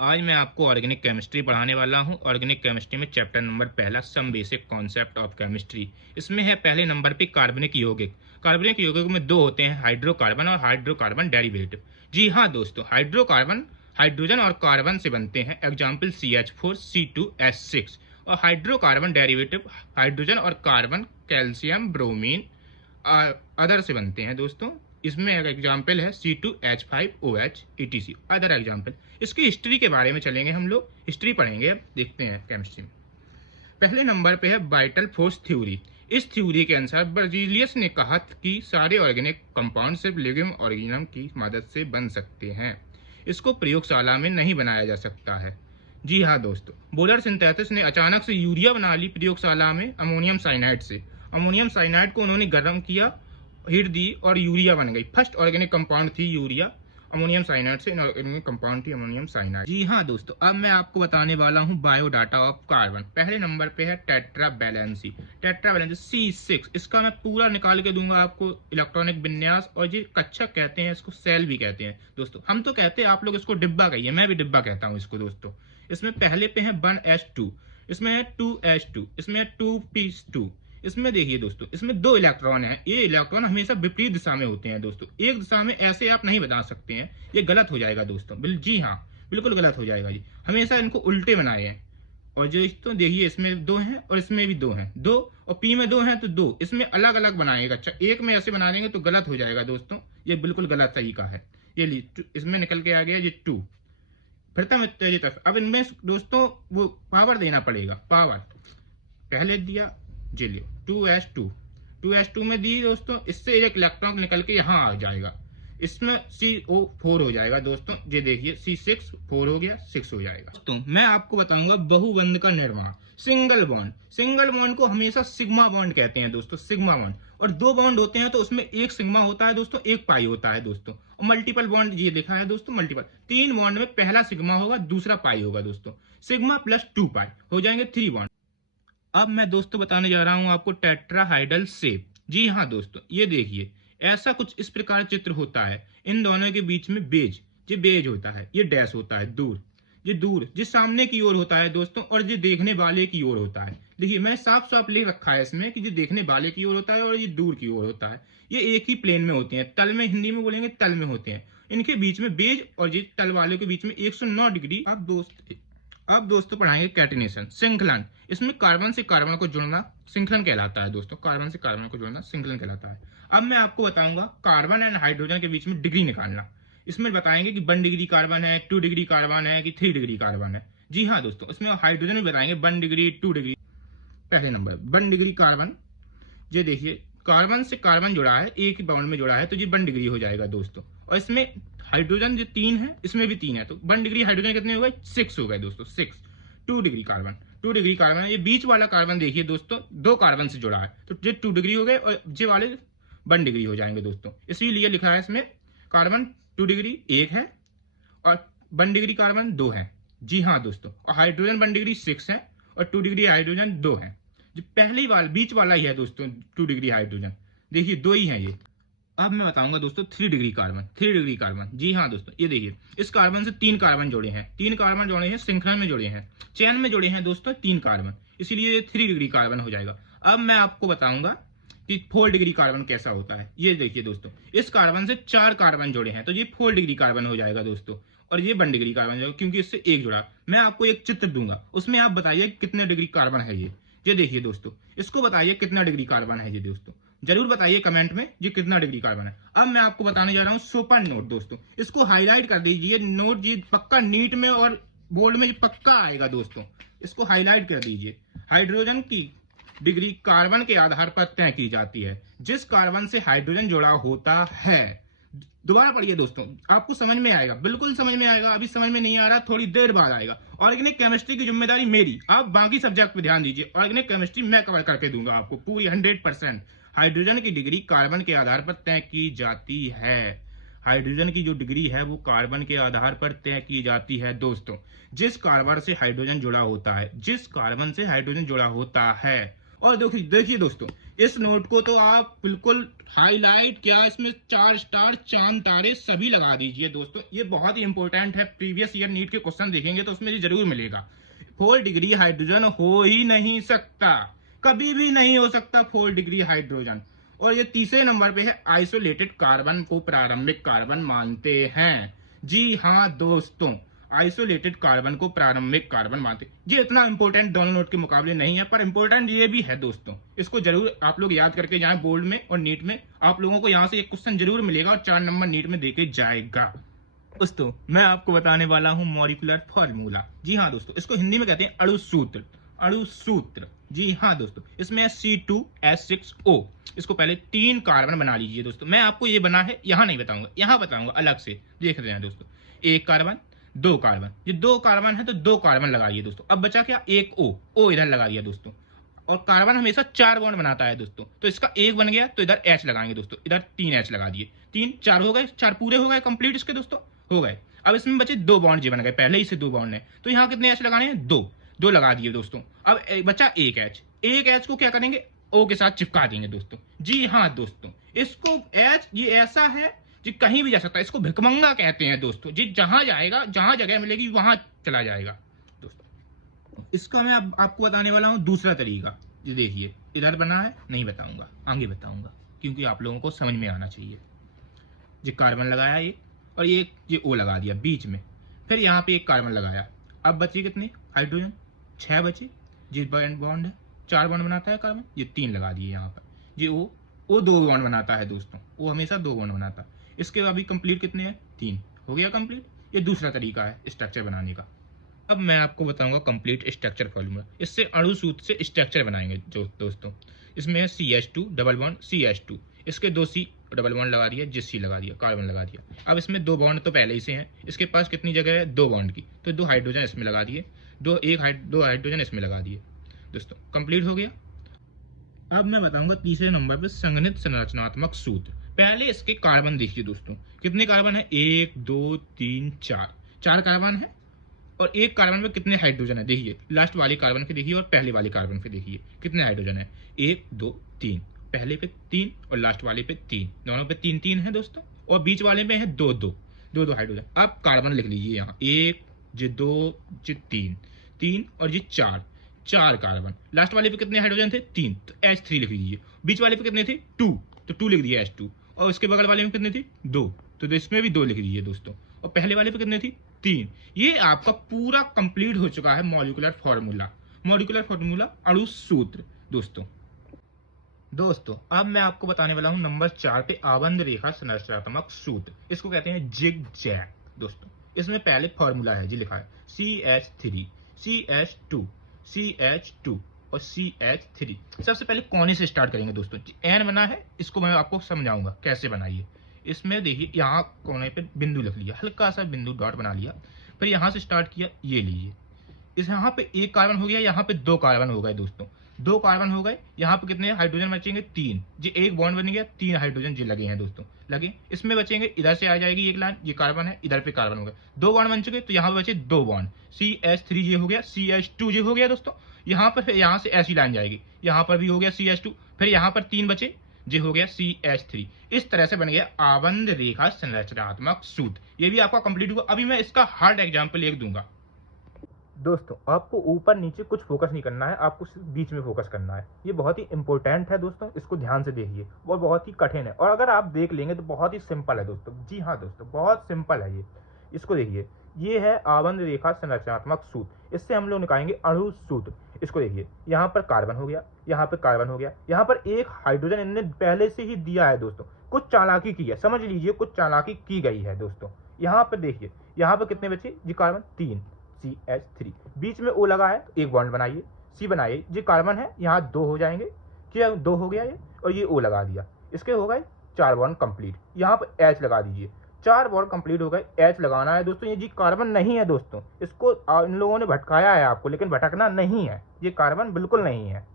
आज मैं आपको ऑर्गेनिक केमिस्ट्री पढ़ाने वाला हूं। ऑर्गेनिक केमिस्ट्री में चैप्टर नंबर पहला some basic concept of chemistry. इसमें है पहले नंबर पे कार्बनिक यौगिक। कार्बनिक यौगिक में दो होते हैं, हाइड्रोकार्बन और हाइड्रोकार्बन डेरिवेटिव। जी हाँ दोस्तों, हाइड्रोकार्बन हाइड्रोजन और कार्बन से बनते हैं, एग्जाम्पल CH4 C2H6। और हाइड्रोकार्बन डेरिवेटिव हाइड्रोजन और कार्बन, कैल्शियम, ब्रोमीन अदर से बनते हैं दोस्तों। इसमें एक एग्जाम्पल है C2H5OH ETC अदर एग्जाम्पल। इसकी हिस्ट्री के बारे में चलेंगे, हम लोग हिस्ट्री पढ़ेंगे। अब देखते हैं केमिस्ट्री में। पहले नंबर पे है वाइटल फोर्स थ्योरी। इस थ्योरी के अनुसार बर्जीलियस ने कहा कि सारे ऑर्गेनिक कंपाउंड सिर्फ लिविंग ऑर्गेनिज्म की मदद से बन सकते हैं, इसको प्रयोगशाला में नहीं बनाया जा सकता है। जी हाँ दोस्तों, बोलर सिंथेसिस ने अचानक से यूरिया बना ली प्रयोगशाला में अमोनियम साइनाइड से। अमोनियम साइनाइड को उन्होंने गर्म किया, हीट दी और यूरिया बन गई। फर्स्ट ऑर्गेनिक कंपाउंड थी यूरिया, अमोनियम साइनाइड से इनऑर्गेनिक कंपाउंड थी अमोनियम साइनाइड। जी हाँ दोस्तों, अब मैं आपको बताने वाला हूँ बायोडाटा ऑफ कार्बन। पहले नंबर पे है tetra valency. Tetra valency C6, इसका मैं पूरा निकाल के दूंगा आपको इलेक्ट्रॉनिक विन्यास। और ये कक्षक कहते हैं, इसको सेल भी कहते हैं दोस्तों। हम तो कहते हैं, आप लोग इसको डिब्बा कहिए, मैं भी डिब्बा कहता हूँ इसको दोस्तों। इसमें पहले पे है 1s2, इसमें है 2s2, इसमें है 2p2। इसमें देखिए दोस्तों, इसमें दो इलेक्ट्रॉन हैं। ये इलेक्ट्रॉन हमेशा विपरीत दिशा में होते हैं दोस्तों। एक दिशा में ऐसे आप नहीं बता सकते हैं, ये गलत हो जाएगा दोस्तों। जी हाँ, बिल्कुल गलत हो जाएगा जी। हमेशा इनको उल्टे बनाए हैं। और जो तो देखिए, इसमें दो हैं और इसमें भी दो हैं, दो और पी में दो हैं तो दो। इसमें अलग अलग बनाएगा। अच्छा, एक में ऐसे बना देंगे तो गलत हो जाएगा दोस्तों। ये बिल्कुल गलत तरीका है। ये इसमें निकल के आ गया ये 2 प्रथम उत्तेजित। अब इनमें दोस्तों वो पावर देना पड़ेगा। पावर पहले दिया, जी लियो 2s2 में दी दोस्तों। इससे एक इलेक्ट्रॉन निकल के यहाँ आ जाएगा, इसमें CO4 हो जाएगा दोस्तों। ये देखिए C6 4 हो गया, 6 हो जाएगा दोस्तों। मैं आपको बताऊंगा बहुबंध का निर्माण। सिंगल बॉन्ड को हमेशा सिग्मा बॉन्ड कहते हैं दोस्तों, सिग्मा बॉन्ड। और दो बॉन्ड होते हैं तो उसमें एक सिग्मा होता है दोस्तों, एक पाई होता है दोस्तों। और मल्टीपल बॉन्ड ये देखा है दोस्तों, मल्टीपल। तीन बॉन्ड में पहला सिग्मा होगा, दूसरा पाई होगा दोस्तों। सिग्मा प्लस 2 पाई हो जाएंगे 3 बॉन्ड। अब मैं दोस्तों बताने जा रहा हूं आपको टेट्राहाइडल शेप। जी हाँ दोस्तों, ये देखिए ऐसा कुछ इस प्रकार चित्र होता है। इन दोनों के बीच में बेज, ये बेज होता है, ये डैश होता है दूर, ये दूर, ये सामने की ओर होता है दोस्तों। और ये देखने वाले की ओर होता है। देखिए मैं साफ साफ लिख रखा है इसमें कि ये देखने वाले की ओर होता है और ये दूर की ओर होता है। ये एक ही प्लेन में होते हैं, तल में, हिंदी में बोलेंगे तल में होते हैं। इनके बीच में बेज और ये तल वाले के बीच में 109 डिग्री। अब दोस्तों पढ़ाएंगे कैटिनेशन, श्रृंखलन। इसमें कार्बन से कार्बन को जुड़ना श्रृंखलन कहलाता है दोस्तों। कार्बन से कार्बन को जुड़ना श्रृंखलन कहलाता है। अब मैं आपको बताऊंगा कार्बन एंड हाइड्रोजन के बीच में डिग्री निकालना। इसमें बताएंगे कि 1 डिग्री कार्बन है, 2 डिग्री कार्बन है कि 3 डिग्री कार्बन है। जी हाँ दोस्तों, इसमें हाइड्रोजन भी बताएंगे 1 डिग्री 2 डिग्री। पहले नंबर 1 डिग्री कार्बन, ये देखिए कार्बन से कार्बन जुड़ा है, एक ही बॉन्ड में जुड़ा है तो ये 1 डिग्री हो जाएगा दोस्तों। और इसमें हाइड्रोजन जो 3 है, इसमें भी 3 है तो 1 डिग्री हाइड्रोजन कितने हो गए, 6 हो गए दोस्तों, 6। 2 डिग्री कार्बन, 2 डिग्री कार्बन, ये बीच वाला कार्बन देखिए दोस्तों, दो कार्बन से जुड़ा है तो ये 2 डिग्री हो गए और ये वाले 1 डिग्री हो जाएंगे दोस्तों। इसीलिए लिखा है इसमें कार्बन 2 डिग्री 1 है और 1 डिग्री कार्बन 2 है। जी हाँ दोस्तों, और हाइड्रोजन 1 डिग्री 6 है और 2 डिग्री हाइड्रोजन 2 है। जो पहले वाला बीच वाला ही है दोस्तों 2 डिग्री हाइड्रोजन, देखिए 2 ही है ये। अब मैं बताऊंगा दोस्तों 3 डिग्री कार्बन, 3 डिग्री कार्बन। जी हाँ दोस्तों, ये देखिए इस कार्बन से 3 कार्बन जोड़े हैं, 3 कार्बन जोड़े हैं, श्रृंखला में जोड़े हैं, चेन में जोड़े हैं दोस्तों 3 कार्बन, इसीलिए ये 3 डिग्री कार्बन हो जाएगा। अब मैं आपको बताऊंगा कि 4 डिग्री कार्बन कैसा होता है। ये देखिए दोस्तों, इस कार्बन से 4 कार्बन जोड़े हैं तो ये 4 डिग्री कार्बन हो जाएगा दोस्तों। और ये 1 डिग्री कार्बन हो जाएगा क्योंकि इससे एक जुड़ा। मैं आपको एक चित्र दूंगा, उसमें आप बताइए कितने डिग्री कार्बन है ये देखिए दोस्तों, इसको बताइए कितना डिग्री कार्बन है ये दोस्तों, जरूर बताइए कमेंट में ये कितना डिग्री कार्बन है। अब मैं आपको बताने जा रहा हूँ सुपर नोट दोस्तों, इसको हाईलाइट कर दीजिए। नोट जी पक्का नीट में और बोर्ड में पक्का आएगा दोस्तों, इसको हाईलाइट कर दीजिए। हाइड्रोजन की डिग्री कार्बन के आधार पर तय की जाती है। जिस कार्बन से हाइड्रोजन जुड़ा होता है, दोबारा पढ़िए दोस्तों, आपको समझ में आएगा, बिल्कुल समझ में आएगा। अभी समझ में नहीं आ रहा, थोड़ी देर बाद आएगा। ऑर्गेनिक केमिस्ट्री की जिम्मेदारी मेरी, आप बाकी सब्जेक्ट पे ध्यान दीजिए। ऑर्गेनिक केमिस्ट्री मैं कवर करके दूंगा आपको पूरी 100%। हाइड्रोजन की डिग्री कार्बन के आधार पर तय की जाती है। हाइड्रोजन की जो डिग्री है वो कार्बन के आधार पर तय की जाती है दोस्तों। जिस कार्बन से हाइड्रोजन जुड़ा होता है, जिस कार्बन से हाइड्रोजन जुड़ा होता है और देखिए देखिए दोस्तों, इस नोट को तो आप बिल्कुल हाईलाइट, क्या इसमें 4 स्टार चांद तारे सभी लगा दीजिए दोस्तों। ये बहुत ही इंपॉर्टेंट है, प्रीवियस ईयर नीट के क्वेश्चन देखेंगे तो उसमें ये जरूर मिलेगा। 4 डिग्री हाइड्रोजन हो ही नहीं सकता, कभी भी नहीं हो सकता 4 डिग्री हाइड्रोजन। और ये तीसरे नंबर पे है, आइसोलेटेड कार्बन को प्रारंभिक कार्बन मानते हैं। जी हाँ दोस्तों, आइसोलेटेड कार्बन को प्रारंभिक कार्बन मानते हैं। ये इतना इंपॉर्टेंट दोनों नोट के मुकाबले नहीं है, पर इंपॉर्टेंट ये भी है दोस्तों। इसको जरूर आप लोग याद करके जाएं, बोर्ड में और नीट में आप लोगों को यहाँ से एक क्वेश्चन जरूर मिलेगा और 4 नंबर नीट में देके जाएगा। दोस्तों मैं आपको बताने वाला हूं मॉलिक्यूलर फॉर्मूला। जी हाँ दोस्तों, इसको हिंदी में कहते हैं अणु सूत्र। अणु सूत्र, जी हाँ दोस्तों, इसमें C2H6O। इसको पहले 3 कार्बन बना लीजिए दोस्तों। मैं आपको ये बना है यहाँ नहीं बताऊंगा, यहाँ बताऊंगा अलग से, देख रहे हैं दोस्तों। 1 कार्बन, 2 कार्बन, ये 2 कार्बन है तो 2 कार्बन लगाइए दोस्तों। अब बचा क्या, 1 O इधर लगा दिया दोस्तों। और कार्बन हमेशा 4 बॉन्ड बनाता है दोस्तों, तो इसका 1 बन गया तो इधर H लगाएंगे दोस्तों, इधर 3 H लगा दिए। 3 4 हो गए, 4 पूरे हो गए कंप्लीट इसके दोस्तों, हो गए। अब इसमें बचे 2 बॉन्ड जी बन गए, पहले ही से 2 बॉन्ड है, तो यहाँ कितने H लगाने हैं, 2 लगा दिए दोस्तों। अब बचा 1 H, 1 H को क्या करेंगे, O के साथ चिपका देंगे दोस्तों। जी हाँ दोस्तों, इसको H ये ऐसा है जी कहीं भी जा सकता है, इसको भिकमंगा कहते हैं दोस्तों। जी जहां जाएगा, जहां जगह मिलेगी वहां चला जाएगा दोस्तों। इसका मैं आपको बताने वाला हूं दूसरा तरीका। जी देखिए, इधर बना है, नहीं बताऊंगा, आगे बताऊंगा, क्योंकि आप लोगों को समझ में आना चाहिए। जी कार्बन लगाया ये, और ये O लगा दिया बीच में, फिर यहाँ पे 1 कार्बन लगाया। अब बचे कितने हाइड्रोजन, 6 बचे। जी बॉन्ड है, 4 बॉन्ड बनाता है कार्बन, ये 3 लगा दिए यहाँ पर। जी O 2 बॉन्ड बनाता है दोस्तों, O हमेशा 2 बॉन्ड बनाता है। इसके अभी कंप्लीट कितने हैं, 3 हो गया कंप्लीट। ये दूसरा तरीका है स्ट्रक्चर बनाने का। अब मैं आपको बताऊंगा कंप्लीट स्ट्रक्चर फॉर्मूला। इससे अणु सूत्र से स्ट्रक्चर बनाएंगे जो दोस्तों। इसमें है CH2 डबल बॉन्ड CH2, इसके 2 C डबल बॉन्ड लगा दिया, जिस C लगा दिया, कार्बन लगा दिया। अब इसमें 2 बॉन्ड तो पहले ही से हैं, इसके पास कितनी जगह है, 2 बॉन्ड की, तो 2 हाइड्रोजन इसमें लगा दिए, 2 हाइड्रोजन इसमें लगा दिए दोस्तों, कंप्लीट हो गया। अब मैं बताऊंगा तीसरे नंबर पे संगठित संरचनात्मक सूत्र। पहले इसके कार्बन देखिए दोस्तों, कितने कार्बन है, 1 2 3 4 कार्बन है। और 1 कार्बन में कितने हाइड्रोजन है, देखिए लास्ट वाले कार्बन पे देखिए और पहले वाले कार्बन पे देखिए कितने हाइड्रोजन है, 1 2 3, पहले पे 3 और लास्ट वाले पे 3, दोनों पे 3 3 है दोस्तों, और बीच वाले में है 2 2 हाइड्रोजन। अब कार्बन लिख लीजिए यहाँ, 1 जी 2 जी 3 और जी 4 कार्बन। लास्ट वाले पे कितने हाइड्रोजन थे, 3, तो H3 लिख लीजिए। बीच वाले पे कितने थे, 2, तो 2 लिख दिया H2। और उसके बगल वाले में कितने थे, 2, तो इसमें भी 2 लिख दीजिए दोस्तों। और पहले वाले पे कितने थी, 3। ये आपका पूरा कंप्लीट हो चुका है मॉलिक्यूलर फॉर्मूला अणु सूत्र दोस्तों। अब मैं आपको बताने वाला हूं नंबर 4 पे आबंध रेखा संरचनात्मक सूत्र। इसको कहते हैं जिग जैग दोस्तों। इसमें पहले फॉर्मूला है जी, लिखा है CH3 CH2 CH2 और CH3। सबसे पहले कोने से स्टार्ट करेंगे दोस्तों। N बना है, इसको मैं आपको समझाऊंगा कैसे बनाइए। इसमें देखिए यहाँ कोने पे बिंदु लिख लिया, हल्का सा बिंदु डॉट बना लिया, फिर यहाँ से स्टार्ट किया, ये लीजिए। इस यहाँ पे 1 कार्बन हो गया, यहाँ पे 2 कार्बन हो गए दोस्तों, 2 कार्बन हो गए। यहाँ पे कितने हाइड्रोजन बचेंगे, 3 जी, 1 बॉन्ड बन गया, 3 हाइड्रोजन जी लगे हैं दोस्तों, लगे। इसमें बचेंगे, इधर से आ जाएगी 1 लाइन, ये कार्बन है, इधर पे कार्बन हो गए, 2 बॉन्ड बन चुके, तो यहाँ पे बचे 2 बॉन्ड, CH3 ये हो गया, CH2 ये हो गया दोस्तों। यहाँ पर फिर यहाँ से ऐसी लाइन जाएगी, यहाँ पर भी हो गया CH2, फिर यहाँ पर 3 बचे, ये हो गया CH3। इस तरह से बन गया आबंध रेखा संरचनात्मक सूत्र। ये भी आपका कंप्लीट हुआ। अभी मैं इसका हार्ड एग्जांपल एक दूंगा दोस्तों। आपको ऊपर नीचे कुछ फोकस नहीं करना है, आपको सिर्फ बीच में फोकस करना है। ये बहुत ही इंपॉर्टेंट है दोस्तों, इसको ध्यान से देखिए, वो बहुत ही कठिन है, और अगर आप देख लेंगे तो बहुत ही सिंपल है दोस्तों। जी हाँ दोस्तों, बहुत सिंपल है ये। इसको देखिए, ये है आबंध रेखा संरचनात्मक सूत्र। इससे हम लोग निकालेंगे अणु सूत्र। इसको देखिए, यहाँ पर कार्बन हो गया, यहाँ पर कार्बन हो गया, यहाँ पर 1 हाइड्रोजन इनने पहले से ही दिया है दोस्तों। कुछ चालाकी की है, समझ लीजिए, कुछ चालाकी की गई है दोस्तों। यहाँ पर देखिए, यहाँ पर कितने बचे जी, कार्बन 3 CH3, बीच में O लगा है, तो 1 बॉन्ड बनाइए, C बनाइए, जी कार्बन है, यहाँ 2 हो जाएंगे, क्या 2 हो गया ये, और ये O लगा दिया, इसके हो गए 4 बॉन्ड कंप्लीट। यहाँ पर H लगा दीजिए, 4 बॉन्ड कंप्लीट हो गए। H लगाना है दोस्तों, ये जी कार्बन नहीं है दोस्तों, इसको इन लोगों ने भटकाया है आपको, लेकिन भटकना नहीं है, ये कार्बन बिल्कुल नहीं है।